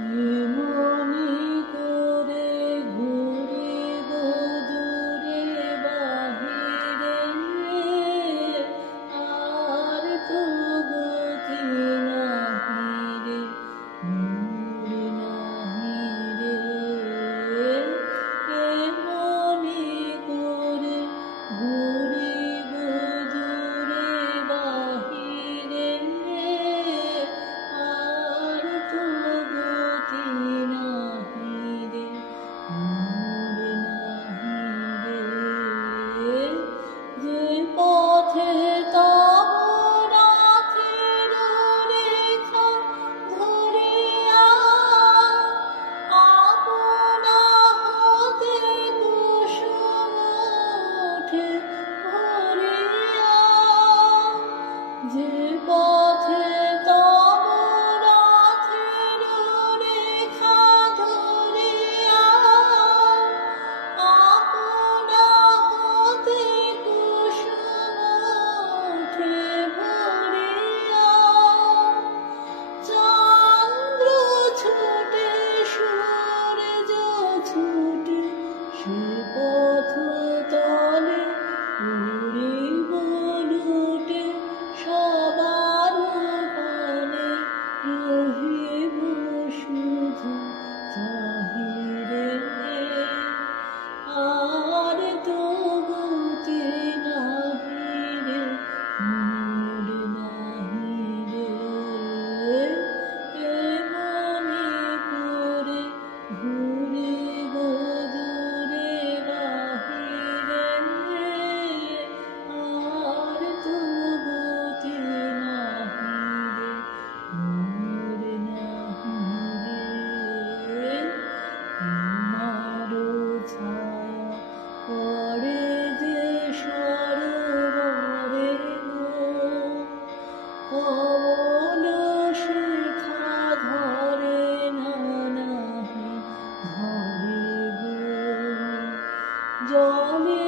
মনে don't jolly